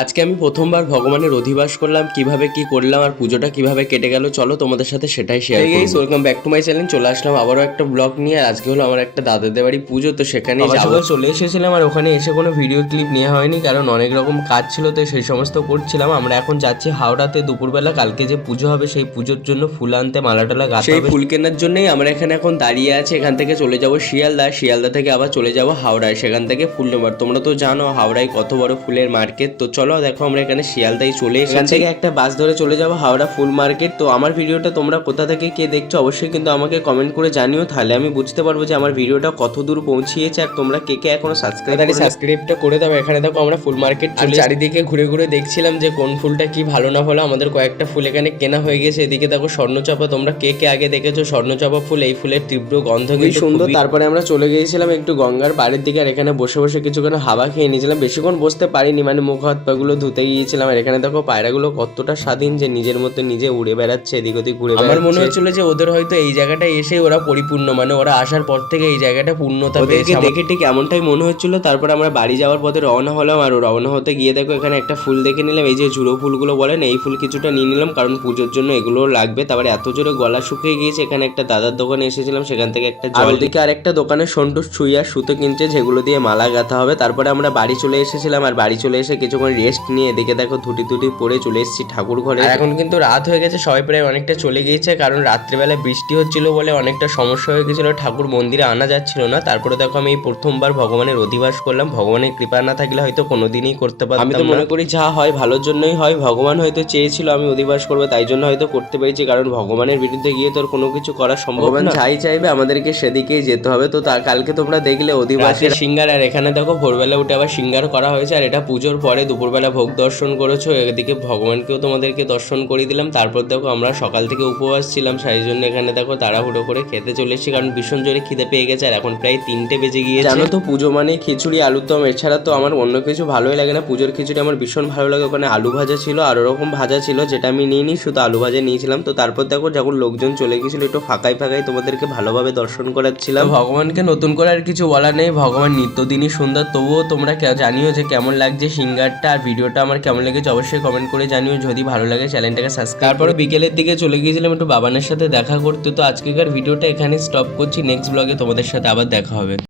আজকে আমি প্রথমবার ভগবানের অধিবাস করলাম, কিভাবে কি করলাম আর পুজোটা কিভাবে কেটে গেল চলো তোমাদের সাথে সেটাই শেয়ার করি। Welcome back to my channel. চলে আসলাম আবারও একটা ব্লগ নিয়ে। আর আজকে হলো আমার একটা দাদাদের বাড়ি পুজো, তো সেখানে চলে এসেছিলাম। আর ওখানে এসে কোনো ভিডিও ক্লিপ নেওয়া হয়নি, কারণ অনেক রকম কাজ ছিল, তো সেই সমস্ত করছিলাম। আমরা এখন যাচ্ছি হাওড়াতে দুপুরবেলা, কালকে যে পুজো হবে সেই পুজোর জন্য ফুল আনতে, মালা টালা গাঁথা হবে। সেই ফুল কেনার জন্যই আমরা এখানে এখন দাঁড়িয়ে আছি। এখান থেকে চলে যাব শিয়ালদা, শিয়ালদা থেকে আবার চলে যাব হাওড়ায়, সেখান থেকে ফুল নেবার। তোমরা তো জানো হাওড়ায় কত বড় ফুলের মার্কেট। তো চলো দেখো আমরা এখানে শিয়ালদায় চলে এসেছি। এখান থেকে একটা বাস ধরে চলে যাবো হাওড়া ফুল মার্কেট। তো আমার ভিডিওটা তোমরা কোথা থেকে কে দেখছো অবশ্যই কিন্তু আমাকে কমেন্ট করে জানিও, তাহলে আমি বুঝতে পারবো যে আমার ভিডিওটা কত দূর পৌঁছিয়েছে আর তোমরা কে কে এখনো সাবস্ক্রাইবটা করে দাও। এখানে দেখো আমরা ফুল মার্কেট চারিদিকে ঘুরে ঘুরে দেখছিলাম যে কোন ফুলটা কি ভালো না ভালো। আমাদের কয়েকটা ফুল এখানে কেনা হয়ে গেছে। এদিকে দেখো স্বর্ণচাপা, তোমরা কে কে আগে দেখেছো স্বর্ণচাপা ফুল? এই ফুলের তীব্র গন্ধ কিন্তু সুন্দর। তারপরে আমরা চলে গিয়েছিলাম একটু গঙ্গার বাড়ির দিকে, আর এখানে বসে বসে কিছুক্ষণ হাওয়া খেয়ে নিয়েছিলাম। বেশিক্ষণ বসতে পারিনি, মানে মুখ হাত পাগুলো ধুতে গিয়েছিলাম। আর এখানে দেখো পায়রাগুলো কতটা স্বাধীন যে নিজের মতো নিজে উড়ে বেড়াচ্ছে, এদিক ওদিক ঘুরে বেড়াচ্ছে। আমার মনে হচ্ছিল যে ওদের হয়তো এই জায়গাটা এসে ওরা পরিপূর্ণ, মানে ওরা আসার পর থেকে এই জায়গাটা পূর্ণতা পেয়েছে। দেখে ঠিক এমনটাই মনে হচ্ছিল। তারপর আমরা বাড়ি যাওয়ার পথে রওনা হলাম, আর রওনা হতে গিয়ে দেখো এখানে একটা ফুল দেখে নিলাম, এই যে ঝুড়ো ফুলগুলো বলেন, এই ফুল কিছুটা নিয়ে নিলাম, কারণ পুজোর জন্য এগুলো লাগবে। তারপরে এত জোরে গলা শুকিয়ে গিয়েছে, এখানে একটা দাদার দোকানে এসেছিলাম, সেখান থেকে একটা জল দিকে আর একটা দোকানে সন্টুস ছুঁইয়া সুতো কিনছে, যেগুলো দিয়ে মালা গাঁথা হবে। তারপরে আমরা বাড়ি চলে এসেছিলাম, আর বাড়ি চলে এসে কিছুক্ষণ রেস্ট নিয়ে এদিকে দেখো ধুটি টুটি পরে চলে এসেছি ঠাকুর ঘরে। এখন কিন্তু রাত হয়ে গেছে, সবাই প্রায় অনেকটা চলে গিয়েছে, কারণ রাত্রিবেলা বৃষ্টি হচ্ছিল বলে অনেকটা সমস্যা হয়ে গেছিল, ঠাকুর মন্দিরে আনা যাচ্ছিল না। তারপরে দেখো আমি এই প্রথমবার ভগবানের অধিবাস করলাম। ভগবানের কৃপা না থাকলে হয়তো কোনোদিনই করতে পারতাম। আমি তো মনে করি যা হয় ভালোর জন্যই হয়। ভগবান হয়তো চেয়েছিল আমি অধিবাস করবো, তাই জন্য হয়তো করতে পেরেছি, কারণ ভগবানের বিরুদ্ধে গিয়ে তোর কোনো কিছু করা সম্ভব না। যাই চাইবে আমাদেরকে সেদিকেই যেতে হবে। তো কালকে তোমরা দেখলে অধিবাসের সিঙ্গার, আর এখানে দেখো ভোরবেলা উঠে আবার সিঙ্গার করা হয়েছে। আর এটা পুজোর পরে দুপুরবেলা ভোগ দর্শন করেছো, এদিকে ভগবানকেও তোমাদেরকে দর্শন করে দিলাম। তারপর দেখো আমরা সকাল থেকে উপবাস ছিলাম, সেই জন্য এখানে দেখো তাড়াহুড়ো করে খেতে চলে এসেছি, কারণ ভীষণ জোরে খিদে পেয়ে গেছে। আর এখন প্রায় 3টে বেজে গিয়েছে। জানো তো পুজো মানে খিচুড়ি আলুর দম, এছাড়া তো আমার অন্য কিছু ভালোই লাগে না। পুজোর খিচুড়ি আমার ভীষণ ভালো লাগে। ওখানে আলু ভাজা ছিল আর ওরকম ভাজা ছিল, যেটা আমি নিইনি, শুধু আলু ভাজা নিয়েছিলাম। তো তারপর দেখো যখন লোকজন চলে গেছিল একটু ফাঁকাই ফাঁকাই তোমাদেরকে ভালোভাবে দর্শন করাচ্ছিলাম। ভগবানকে নতুন করে আর কিছু বলার নেই, ভগবান নিত্যদিনই সুন্দর। তবুও তোমরা জানিও যে কেমন লাগছে সিঙ্গারটা, আর ভিডিওটা আমার কেমন লেগেছে অবশ্যই কমেন্ট করে জানিও। যদি ভালো লাগে চ্যানেলটাকে সাবস্ক্রাইব। তারপরে বিকেলের দিকে চলে গিয়েছিলাম একটু বাবানের সাথে দেখা করতে। তো আজকেকার ভিডিওটা এখানে স্টপ করছি, নেক্সট ব্লগে তোমাদের সাথে আবার দেখা হবে।